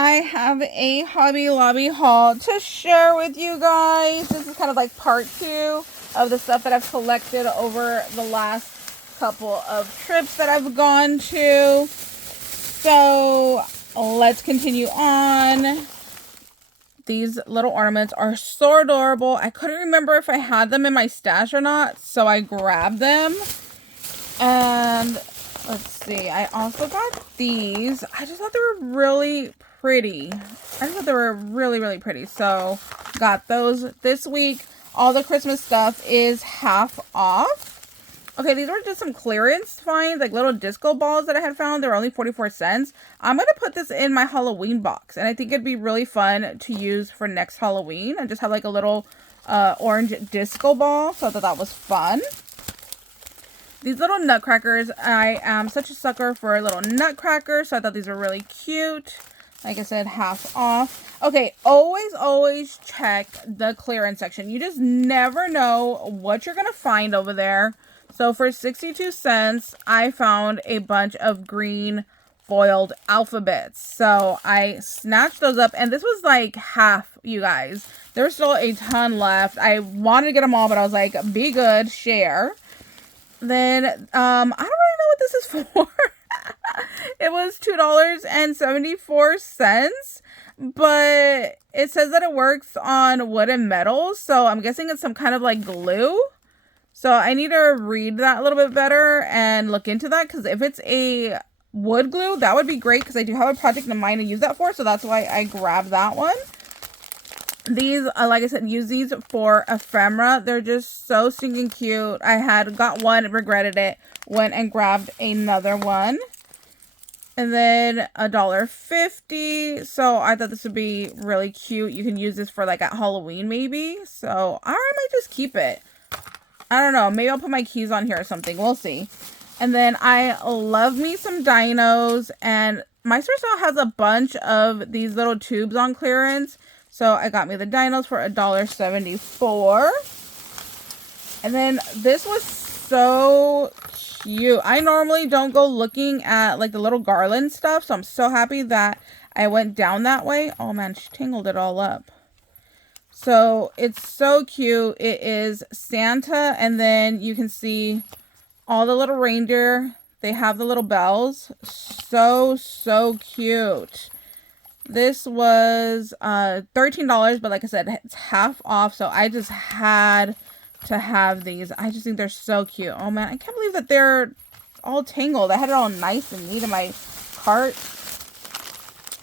I have a Hobby Lobby haul to share with you guys. This is kind of like part 2 of the stuff that I've collected over the last couple of trips that I've gone to. So let's continue on. These little ornaments are so adorable. I couldn't remember if I had them in my stash or not, so I grabbed them. And let's see, I also got these. I just thought they were really pretty. Really pretty. So got those this week. All the Christmas stuff is half off. Okay, these were just some clearance finds, like little disco balls that I had found. They were only 44 cents. I'm going to put this in my Halloween box, and I think it'd be really fun to use for next Halloween. I just have like a little orange disco ball, so I thought that was fun. These little nutcrackers, I am such a sucker for little nutcrackers, so I thought these were really cute. Like I said, half off. Okay, always check the clearance section. You just never know what you're going to find over there. So for 62 cents, I found a bunch of green foiled alphabets. So I snatched those up, and this was like half, you guys. There's still a ton left. I wanted to get them all, but I was like, be good, share. Then, I don't really know what this is for. It was $2.74, but it says that it works on wood and metal. So I'm guessing it's some kind of like glue. So I need to read that a little bit better and look into that, because if it's a wood glue, that would be great, because I do have a project in mind to use that for. So that's why I grabbed that one. These, like I said, use these for ephemera. They're just so stinking cute. I had got one, regretted it, went and grabbed another one. And then $1.50. So I thought this would be really cute. You can use this for like at Halloween maybe. So I might just keep it. I don't know. Maybe I'll put my keys on here or something. We'll see. And then I love me some dinos. And my store still has a bunch of these little tubes on clearance. So I got me the dinos for $1.74. And then this was so cute. I normally don't go looking at like the little garland stuff. So I'm so happy that I went down that way. Oh man, she tangled it all up. So it's so cute. It is Santa, and then you can see all the little reindeer. They have the little bells. So cute. This was $13, but like I said, it's half off. So I just had to have these. I just think they're so cute. Oh man, I can't believe that they're all tangled. I had it all nice and neat in my cart.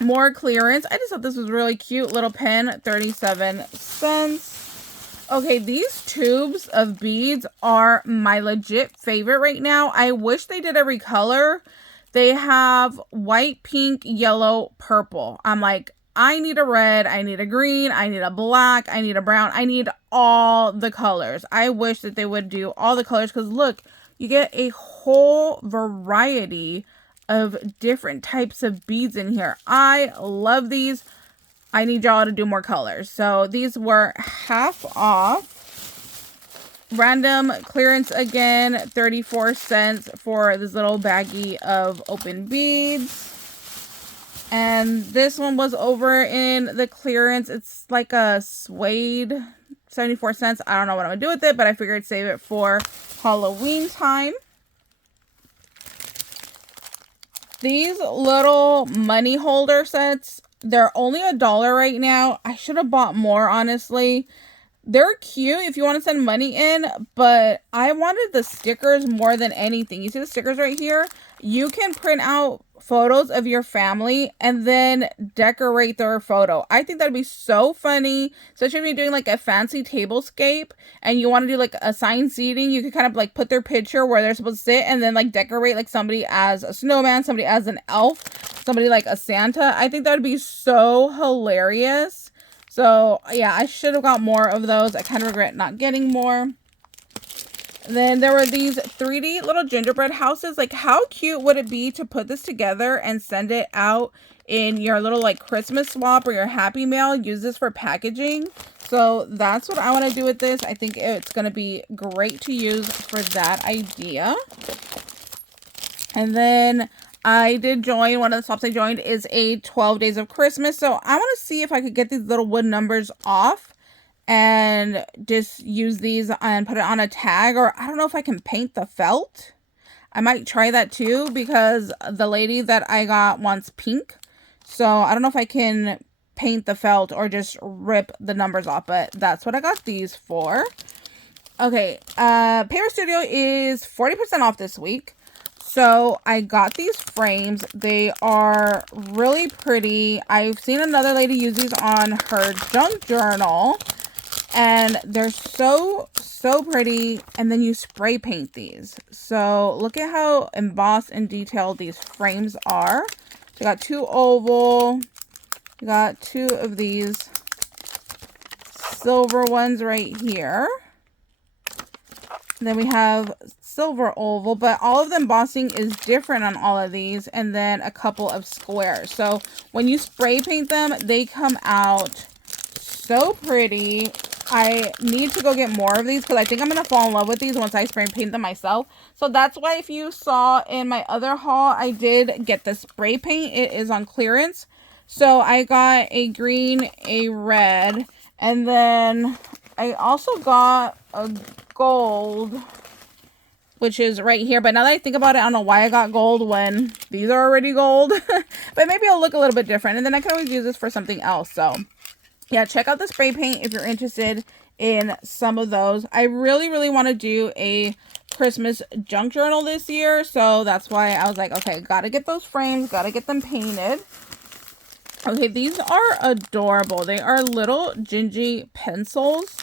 More clearance. I just thought this was really cute. Little pen, 37 cents. Okay, these tubes of beads are my legit favorite right now. I wish they did every color. They have white, pink, yellow, purple. I'm like, I need a red, I need a green, I need a black, I need a brown. I need all the colors. I wish that they would do all the colors, because look, you get a whole variety of different types of beads in here. I love these. I need y'all to do more colors. So these were half off. Random clearance again, 34 cents for this little baggie of open beads. And this one was over in the clearance. It's like a suede, 74 cents. I don't know what I'm gonna do with it, but I figured save it for Halloween time. These little money holder sets, they're only $1 right now. I should have bought more, honestly. They're cute if you want to send money in, but I wanted the stickers more than anything. You see the stickers right here? You can print out photos of your family and then decorate their photo. I think that'd be so funny, especially if you're doing like a fancy tablescape and you want to do like assigned seating. You could kind of like put their picture where they're supposed to sit and then like decorate like somebody as a snowman, somebody as an elf, somebody like a Santa. I think that would be so hilarious. So yeah, I should have got more of those. I kind of regret not getting more. Then there were these 3D little gingerbread houses. Like, how cute would it be to put this together and send it out in your little like Christmas swap or your Happy Mail? Use this for packaging. So that's what I want to do with this. I think it's going to be great to use for that idea. And then I did join, one of the shops I joined is a 12 days of Christmas. So I want to see if I could get these little wood numbers off and just use these and put it on a tag. Or I don't know if I can paint the felt. I might try that too because the lady that I got wants pink. So I don't know if I can paint the felt or just rip the numbers off, but that's what I got these for. Okay, Paper Studio is 40% off this week. So I got these frames. They are really pretty. I've seen another lady use these on her junk journal. And they're so pretty. And then you spray paint these. So look at how embossed and detailed these frames are. So I got 2 oval. I got 2 of these silver ones right here. And then we have silver oval, but all of the embossing is different on all of these, and then a couple of squares. So when you spray paint them, they come out so pretty. I need to go get more of these because I think I'm going to fall in love with these once I spray paint them myself. So that's why if you saw in my other haul, I did get the spray paint. It is on clearance. So I got a green, a red, and then I also got a gold, which is right here. But now that I think about it, I don't know why I got gold when these are already gold. But maybe it'll look a little bit different. And then I can always use this for something else. So yeah, check out the spray paint if you're interested in some of those. I really want to do a Christmas junk journal this year. So that's why I was like, okay, gotta get those frames, gotta get them painted. Okay, these are adorable. They are little gingy pencils.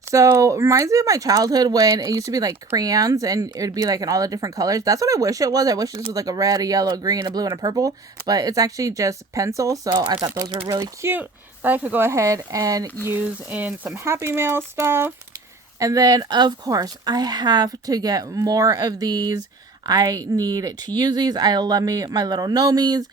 So it reminds me of my childhood when it used to be like crayons and it would be like in all the different colors. That's what I wish it was. I wish this was like a red, a yellow, a green, a blue, and a purple. But it's actually just pencil. So I thought those were really cute that I could go ahead and use in some Happy Mail stuff. And then, of course, I have to get more of these. I need to use these. I love my little gnomies.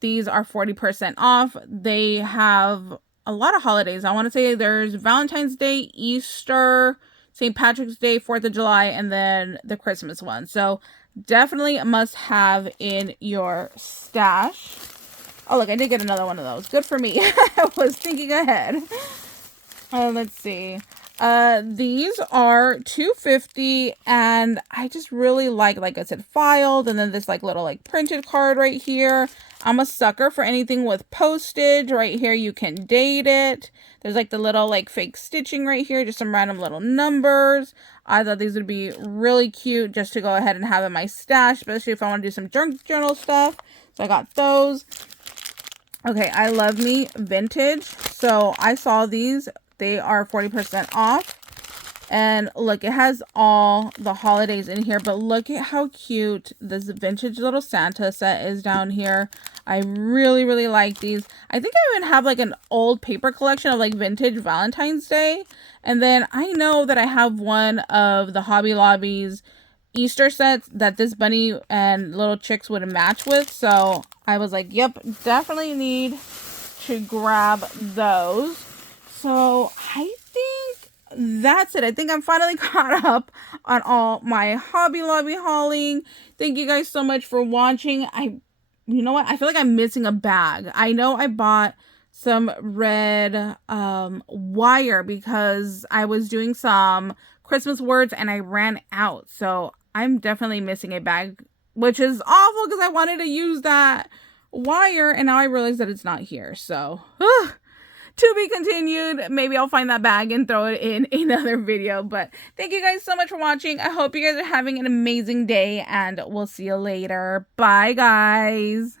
These are 40% off. They have a lot of holidays. I want to say there's Valentine's Day, Easter, St. Patrick's Day, 4th of July, and then the Christmas one. So definitely a must have in your stash. Oh, look, I did get another one of those. Good for me. I was thinking ahead. Let's see. These are $2.50, and I just really like I said, filed, and then this little printed card right here. I'm a sucker for anything with postage. Right here you can date it. There's the little fake stitching right here, just some random little numbers. I thought these would be really cute just to go ahead and have in my stash, especially if I want to do some junk journal stuff. So I got those. Okay, I love me vintage. So I saw these. They are 40% off. And look, it has all the holidays in here, but look at how cute this vintage little Santa set is down here. I really like these. I think I even have an old paper collection of vintage Valentine's Day. And then I know that I have one of the Hobby Lobby's Easter sets that this bunny and little chicks would match with. So I was like, yep, definitely need to grab those. So I think that's it. I think I'm finally caught up on all my Hobby Lobby hauling. Thank you guys so much for watching. You know what? I feel like I'm missing a bag. I know I bought some red wire because I was doing some Christmas words and I ran out. So I'm definitely missing a bag, which is awful because I wanted to use that wire and now I realize that it's not here. So, to be continued. Maybe I'll find that bag and throw it in another video. But thank you guys so much for watching. I hope you guys are having an amazing day and we'll see you later. Bye, guys.